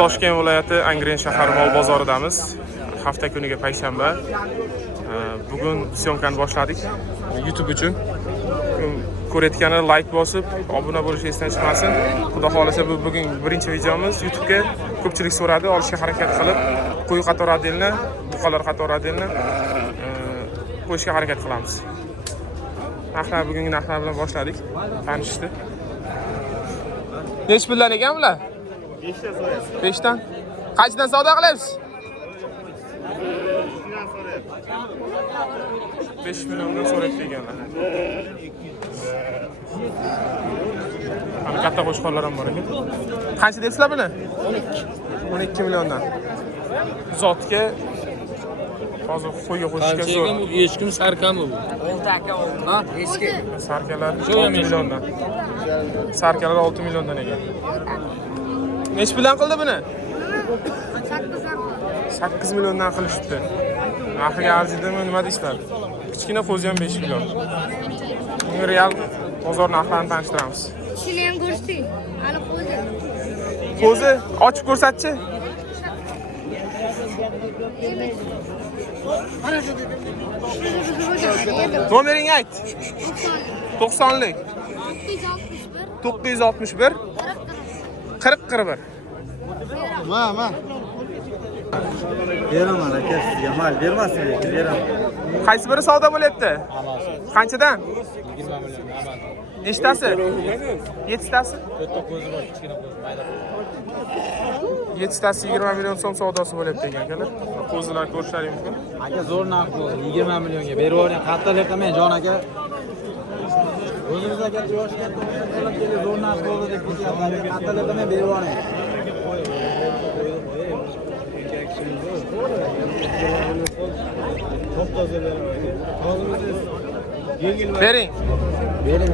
Toshkent viloyati Angren shahar mol bozoridamiz. Hafta kuniga payshanba. Bugun syomkani boshladik YouTube uchun. Ko'rayotganlar like bosib, obuna bo'lishni esdan chiqmasin. Xudo xolasa bu bugun birinchi videomiz. YouTube'ga ko'pchilik so'radi, olishga harakat qilib, qo'y qatoradilarni, buqalar qatoradilarni qo'yishga harakat qilamiz. Narxlar bugungi narxlar bilan boshladik. Tanishdi. Nech puldan ekan bular? 5 dan so'rayapsiz. 5 dan. Qanchadan savdo qilyapsiz? 5 milliondan so'rayapti ekanlar. Ana katta qo'shqonlar ham bor ekan. Qancha debsizlar buni? 12 milliondan. Zotga hozir qo'yga qo'shishga zo'r. Eshkim sarkami bu? Ha? Eski. Sarkalar 6 milliondan. Sarkalar 6 milliondan ekan. Nech bilan qildi buni? 8 milliondan qilishibdi. Narxiga arziydimi, nima deysizlar? Kichkina qo'zi ham 5 million. Bunga real bozor narxlarini tanishtiramiz. Shuni ham ko'rsating. Hali qo'zi. Qo'zi ochib ko'rsatchi. Nomering ayt. 90lik. 961 4041. Ma. Beraman aka, sizga mal bermasin lekin beraman. Qaysi biri savdo bo'lyapti? Qanchadan? 20 million. Nechtasi? 7tasi? Katta ko'zi bor, kichkina ko'zi, mayda ko'zi. 7tasi 20 million so'm savdosi bo'lyapti ekan akalar. Qo'zilar ko'rishlaring mumkin. Aka zo'r narx bu, 20 millionga berib yuboring. Qattiqlik qilmang, jon aka. O'zingiz aka yosh katta zo'r narx bo'ldi deb ketyapti. Qattiqlik qilmang, berib yuboring. Bering.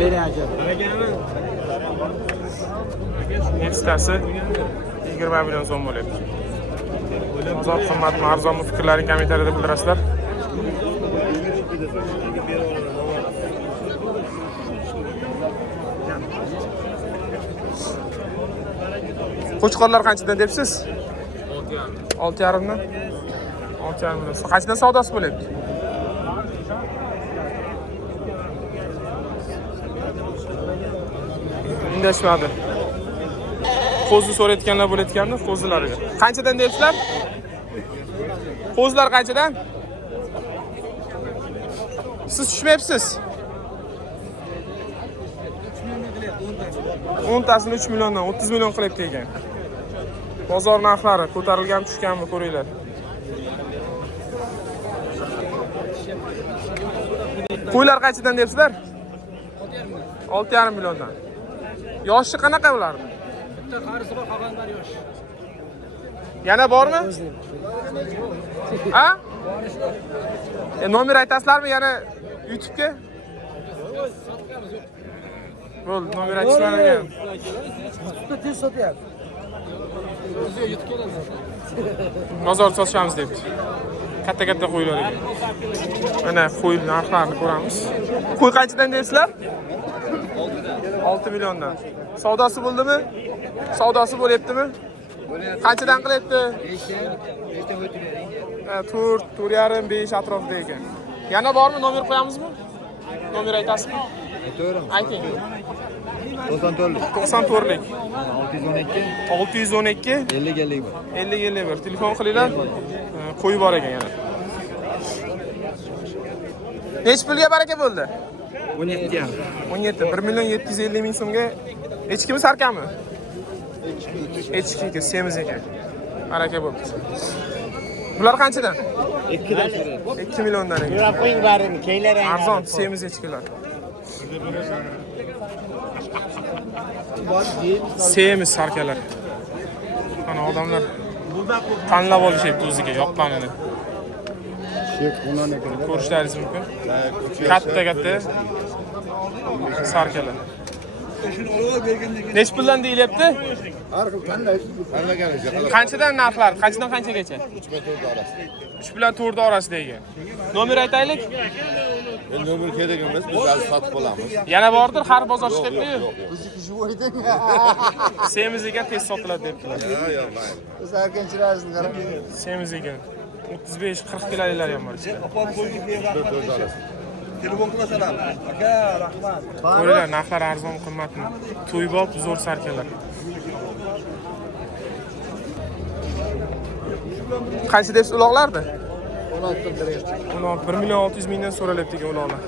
Bering aka. Nechtasi 20 million so'm bo'lyapti. Bozor qimmatmi, arzonmi fikrlaringizni kommentariyada bildirasizlar. Qo'chqorlar qanchadan debsiz? 6,5 dan. 6,5 million. Qanchadan savdosi bo'lyapti? Indashmadi. Qo'zi so'rayotganlar bo'layotgandi, qo'zilarga. Qanchadan debsizlar? Qo'zilar qanchadan? Siz tushmayapsiz. 10tasini 3 milliondan 30 million qilyapti ekan. Bozor narxlari ko'tarilgan, tushganmi ko'ringlar. Qo'ylar qanchadan debsizlar? 6,5 milliondan. Yoshi qanaqa bularni? Bitta qarisi bor, qolganlar yosh. Yana bormi? Ha? Nomer aytasizlarmi yana YouTube'ga? Bo'ldi, nomer aytishlar ekan. Bitta tez sotyapti. O'zi yutib keladi. Bozor sotishamiz debdi. Katta qo'ylar ekan. Mana qo'y narxlarini ko'ramiz. Qo'y qanchadan deysizlar? 6 milliondan. Savdosi bo'ldimi? Savdosi bo'lyaptimi? Qanchadan qilyapti? 5dan o'tib bering. 4,5 5 atrofida ekan. Yana bormi? Nomer qo'yamizmi? Nomer aytasizmi? Aytaveram. Ayting. 94lik. 94lik. 612 612 50 50 telefon qilinglar. Qo'y bor ekan yana. Nech pulga baraka bo'ldi? 17 ham. 17 1 million 750 ming so'mga echkimi sarkami? Echki semiz ekan. Baraka bo'pti. Bular qanchadan? 2 dan so'rayapti. 2 milliondan ekan. Yurab qo'ying barini, keylar ham. Arzon semiz echkilar. Semiz sarkalar. Mana odamlar tanlab olishyapti o'ziga yoqqanini. Ko'rishlaringiz mumkin. Katta sarkalar. Nech puldan deyilyapti? Har xil qanday? Qanchadan narxlar? Qanchadan qanchagacha? 3 bilan 4 orasida ekan. Nomer aytaylik. Endi ömür kerak emas, biz hozir sotib olamiz. Yana bordir har bozor chiqibdi. Bizniki живойдing. Semiz ekan tez sotiladi debdilar. Yo'q, mayli. Biz arkanchilarini qarang. Semiz ekan 35-40 kiloliklar ham bor ichida. To'rt orasi. Telefon qilasalar. Aka, rahmat. Ko'ringlar, narxlar arzon qimmatmi? To'ybob zo'r sarkalar. Qancha debsiz uloqlardi? 16 lira. 1 million 600 mingdan so'ralyapti ekan uloqlar.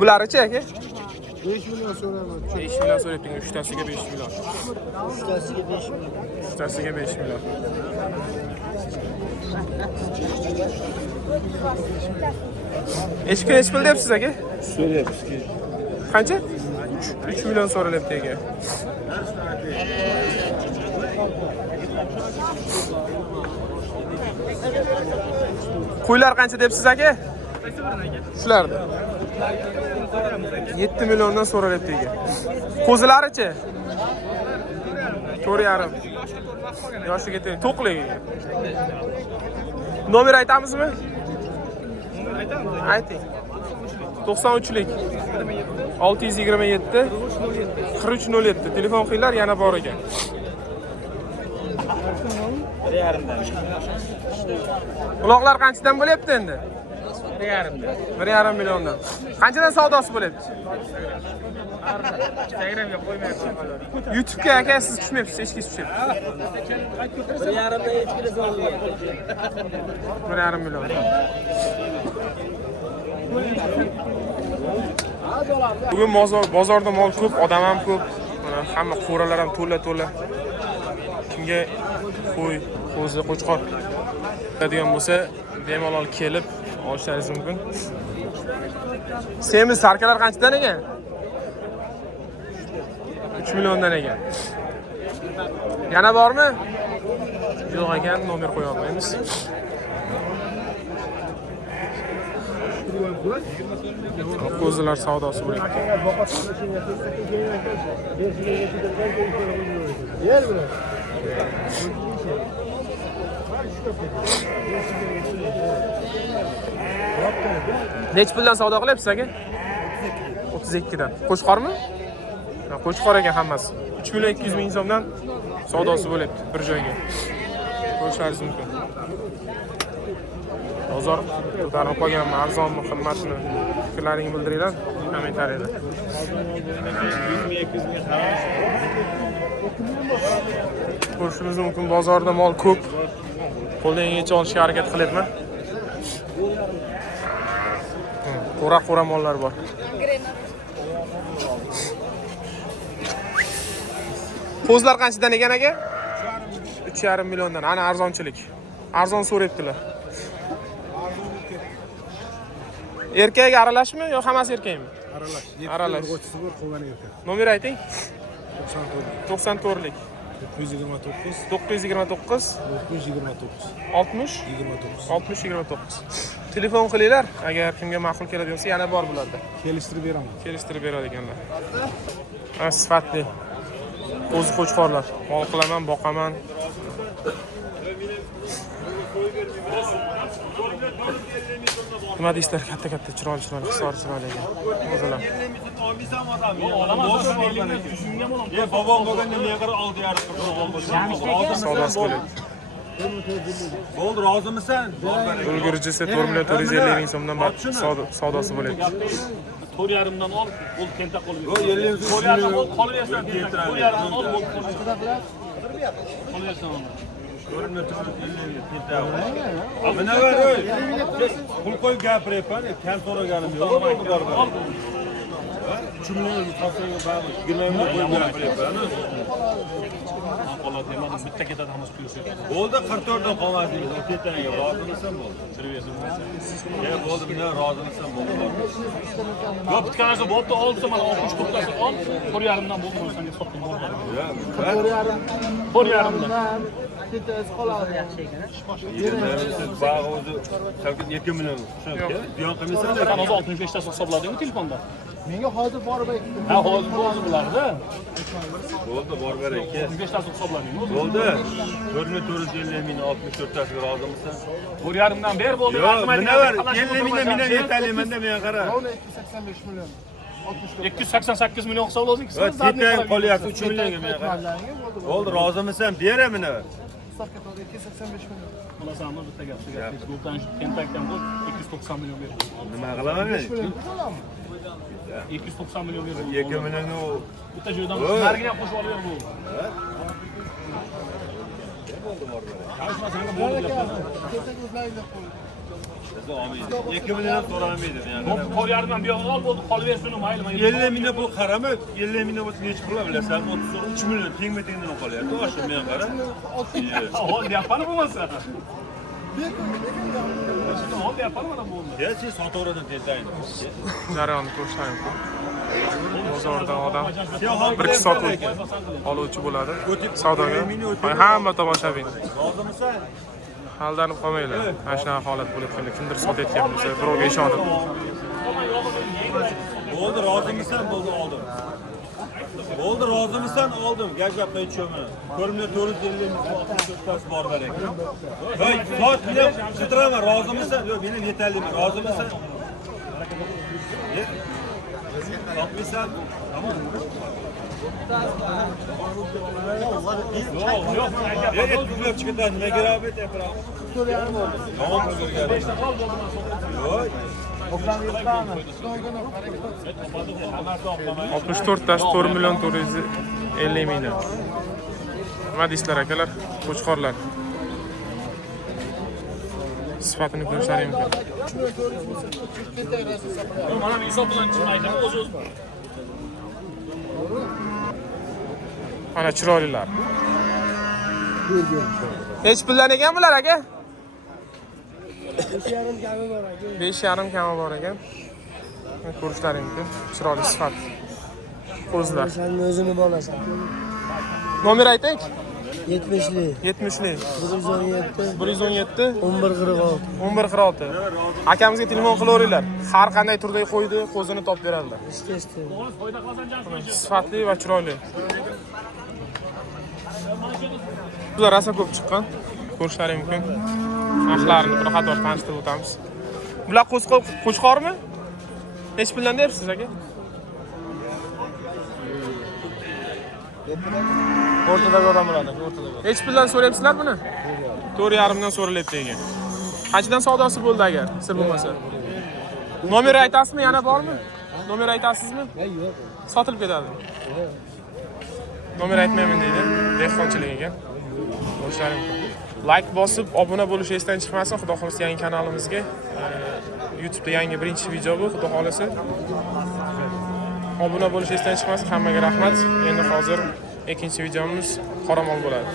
Bularchi aka? 5 million so'rayman. 5 million so'rayapti, uchtasiga 5 million. Uchtasiga 5 million. Uchtasiga 5 million. Eshikka nech pul debsiz aka? So'rayapsiz-ki. Qancha? 3 million so'ralyapti aka. Qo'ylar qancha debsiz aka? Shularni. 7 milliondan so'ralyapti aka. Qo'zilarichi? 4,5. Yoshiga teng, to'qlik ekan. Nomer aytamizmi? Ayting. 93lik 627 4307 telefon qilinglar, yana bor ekan. Uloqlar qanchadan bo'lyapti endi? 1,5 milliondan. Qanchadan savdosi bo'lyapti? Instagramga qo'ymayapsiz. YouTube'ga aka siz tushmayapsiz, hech kim tushmayapti. 1,5 hech kira so'ralgan. 1,5 million. Bugun bozorda mol ko'p, odam ham ko'p. Mana hamma qo'ralar ham to'la. Kimga qo'y, qo'zi, qo'chqor degan bo'lsa, bemalol kelib olishingiz mumkin. Semiz sarkalar qanchadan ekan? 3 milliondan ekan. Yana bormi? Yo'q ekan, nomer qo'ya olmaymiz. Qo'zilar savdosi bo'lyapti. Nech puldan savdo qilyapsiz aka? 32 dan. Qo'chqormi? Qo'chqor ekan hammasi. 3 million 200 ming so'mdan savdosi bo'lyapti bir joyga. Ko'rishingiz mumkin. Bozor ko'tarib qolganmi, arzonmi, qimmatmi? Fikrlaringizni bildiringlar kommentariyada. Ko'rishimiz mumkin, bozorda mol ko'p. Qo'ldan kelgancha olishga harakat qilyapman. Qo'ra mollar bor. Qo'zlar qanchadan ekan aka? 3,5 milliondan. Ana arzonchilik. Arzon so'rayaptilar. Erkak aralashmi yo hammasi erkakmi? Aralash. Qo'chisi bor, qolgani erkak. Nomer ayting. 94. 94lik 929 929 929 60 29. Telefon qilinglar, agar kimga ma'qul keladigan bo'lsa, yana bor bularda. kelishtirib beraman. Kelishtirib beradi ekanlar. Sifatli qo'zi qo'chqorlar. Mol qilaman, boqaman. Nima deysizlar, katta chiroyli, hisor chiroyli ekan. Qo'zilar. Babam bo'lganda men qaror 6,5 Savdosi bo'lyapti. bo'ldi, rozimisan? Ulgurjisi 4 million 450 ming so'mdan savdosi bo'lyapti. 4,5dan ol, ol tenta qolib. Yo, 50 4,5dan ol, qolaversan. 4,5dan ol, ol. Qolaversan. Mana ver, pul qo'yib gapiryapman, kam so'raganim yo'q. 3 million topsangiz baribir 20 million qo'yib gapiryapman. Qoladi, mana bitta ketadi hammasi pulsiz. Bo'ldi, 44 dan qolmadingiz. Ketaniga rozimisan bo'ldi. Bo'ldi, men rozimisan bo'ldi. Yo, bitta narsa bo'pti, olsa mana 60 to'ptasi ol, 4,5dan bo'ldi, senga sotdim bo'ldi. 4,5dan. Bittasi qoladi yaxshi ekan. Bag'o'zi 2 million. Buyon qilmaysan, Sen hozir 65 tasi hisobladingmi telefonda? Menga hozir borib aytdim. Ha, hozir bo'ldi bularda. Bo'ldi, bor ber aka. 35 tasi hisoblaning. Bo'ldi. 4450 ming 64 tasiga rozimisan? 4,5 dan ber bo'ldi. Yo'q, mina var. 50 mingdan yetaliyman-da men qara. 285 million. 288 million hisoblasang, Va tepang qolyapti 3 millionga men qara. Bo'ldi, rozimisan? Bera mina. Stavka 285 million. Bilasanmi bitta gap shu gap. Bo'ldan tentakdan qo'y 290 million ber. Nima qilaman men? 290 million ber. 2 millionni Bitta joydan narigini ham qo'shib olib ber bu. Qarashma senga bo'ldi gaplar. Kesak o'zlaringda qo'y. sizni olmaydi. 2 million ham so'ramaydi men qara. Qol yarmidan bu yoqqa ol bo'ldi, qolib bersin, mayli. 50 mingdan pul qarama, 50 mingdan bo'lsa necha pul bilasan? 3 million tengma-tengdan qolyapti. Oshib men qara. Ol deyapman bo'lmasa. Ol deyapman mana bu. Ya sen sotovradan tentaydi. Jarayonni ko'rsataymi? Bozorda odam Sen bir kishi sotib oluvchi bo'ladi. Savdoga hamma tomoshabin. Rozimisan? Aldanib qolmanglar. Mana shunaqa holat bo'layotganda kimdir sotayotgan bo'lsa, birovga ishonib Bo'ldi, rozimisan? Bo'ldi, oldim. Bo'ldi, rozimisan? Oldim. Gajab qaytishimni. Ko'rimda 450 ming 64 tasi bor berek. Voy, sot bilan chitiraman, rozimisan? Yo'q, men yetarliman. Rozimisan? Sotmaysan? Tamam. Yo'q, aka, pullar chiqadi. Nimaga rabit yapram? 4,5 bo'ldi. Tamam, o'zgargan. 5 ta qol bo'ldi mana Yo'q. 64 tasi 4 million 450 mingdan. Nima deysizlar akalar? Qo'chqorlar. Sifatini ko'rsataymi? Mana bu hisob bilan chiqmaydi, o'z-o'z. Mana chiroylilar. Hech puldan ekan bular aka? 5,5 kami bor aka. 5,5 kami bor ekan. Ko'rishlaring mumkin. Chiroyli sifat. Qo'zlar. Sen o'zini bolasan. Nomer ayting. 70li, 70li 117, 117 1146. 1146. Akamizga telefon qilaveringlar. Har qanday turdagi qo'ydi, qo'zini topib beradilar. Естественно. Foyda qozonjasiz. Sifatli va chiroyli. Bular rosa ko'p chiqqan. Ko'rishlaring mumkin. Narxlarini bir qator tanishtirib o'tamiz. Bular qo'chqormi? Hech puldan deyapsiz aka? O'rtadagi odam bo'ladi, o'rtadagi. Hech puldan so'rayapsizlar buni? 4,5 dan so'ralyapti ekan. Qanchadan savdosi bo'ldi agar sir bo'lmasa? Nomer aytasizmi? Yana bormi? Nomer aytasizmi? Yo'q. Sotilib ketadi. Nomer aytmayman deydi. Dehqonchilik ekan. O'shaning. Like bosib, obuna bo'lish esdan chiqmasin. Xudo xolasa yangi kanalimizga YouTube'da yangi birinchi video bu, xudo xolasa. Obuna bo'lish esdan chiqmasin. Hammaga rahmat. Endi hozir ikkinchi videomiz qoramol bo'ladi.